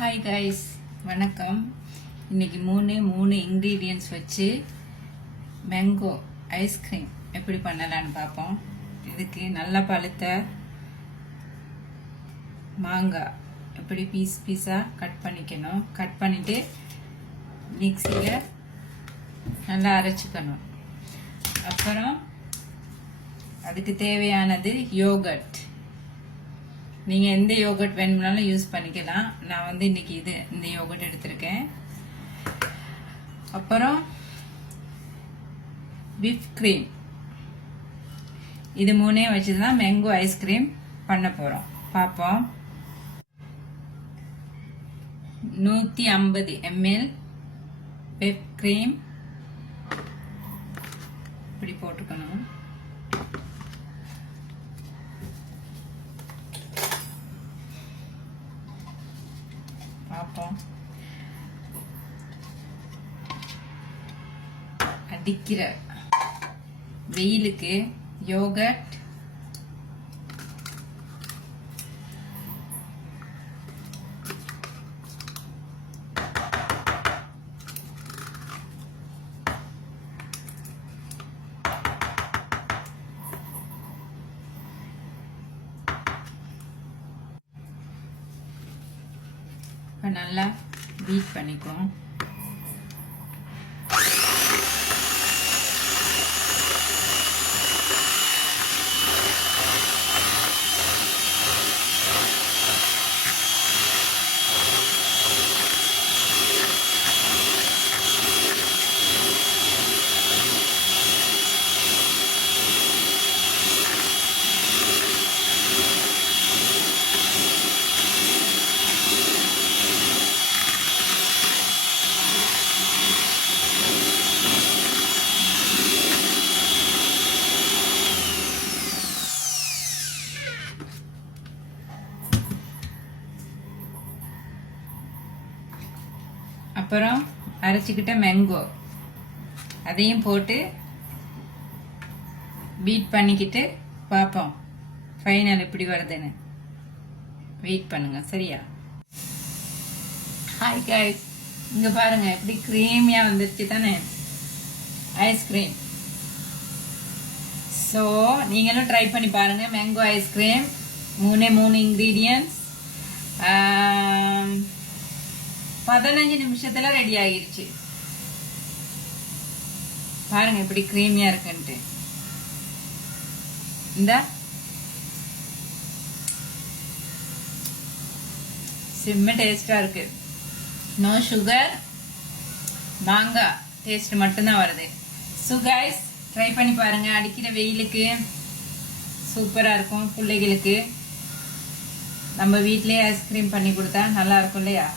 Hi guys, வணக்கம். இன்னைக்கு மூணு இன்க்ரீடியன்ட்ஸ் வச்சு மேங்கோ ஐஸ்கிரீம் எப்படி பண்ணலான்னு பார்ப்போம். இதுக்கு நல்லா பழுத்த மாங்காய் எப்படி பீஸாக கட் பண்ணிக்கணும். கட் பண்ணிவிட்டு மிக்சியில் நல்லா அரைச்சிக்கணும். அப்புறம் அதுக்கு தேவையானது யோகர்ட். நீங்கள் எந்த யோகர்ட் வேணும்னாலும் யூஸ் பண்ணிக்கலாம். நான் இன்னைக்கு இந்த யோகர்ட் எடுத்திருக்கேன். அப்புறம் விப் க்ரீம். இது மூணே வச்சு தான் மேங்கோ ஐஸ்கிரீம் பண்ண போகிறோம். பார்ப்போம். 150 ml விப் க்ரீம் இப்படி போட்டுக்கணும். பார்ப்போம். அடிக்கிற வெயிலுக்கு யோகர்ட் நல்லா பீட் பண்ணிக்கும். அப்புறம் அரைச்சிக்கிட்ட மேங்கோ அதையும் போட்டு பீட் பண்ணிக்கிட்டு பார்ப்போம் ஃபைனல் எப்படி வருதுன்னு. வெயிட் பண்ணுங்க, சரியா? ஹாய் கைஸ், இங்க பாருங்க எப்படி கிரீமியா வந்துருச்சு தானே ஐஸ்கிரீம். ஸோ நீங்களும் ட்ரை பண்ணி பாருங்க. மேங்கோ ஐஸ்கிரீம் மூணு இன்க்ரீடியன்ட்ஸ் 15 நிமிஷத்துல ரெடி ஆகிருச்சு. பாருங்க எப்படி கிரீமியா இருக்குன்ட்டு. இந்த செம்ம டேஸ்டா இருக்கு. நோ சுகர், மாங்காய் டேஸ்ட் மட்டும்தான் வருது. ஸோ கைஸ், ட்ரை பண்ணி பாருங்க. அடிக்கிற வெயிலுக்கு சூப்பரா இருக்கும். பிள்ளைகளுக்கு நம்ம வீட்டிலேயே ஐஸ்கிரீம் பண்ணி கொடுத்தா நல்லா இருக்கும் இல்லையா?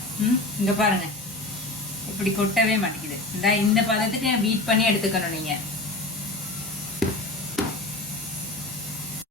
இங்க பாருங்க இப்படி கொட்டவே மாட்டேங்குது. இந்த பதத்துக்கு பீட் பண்ணி எடுத்துக்கணும் நீங்க.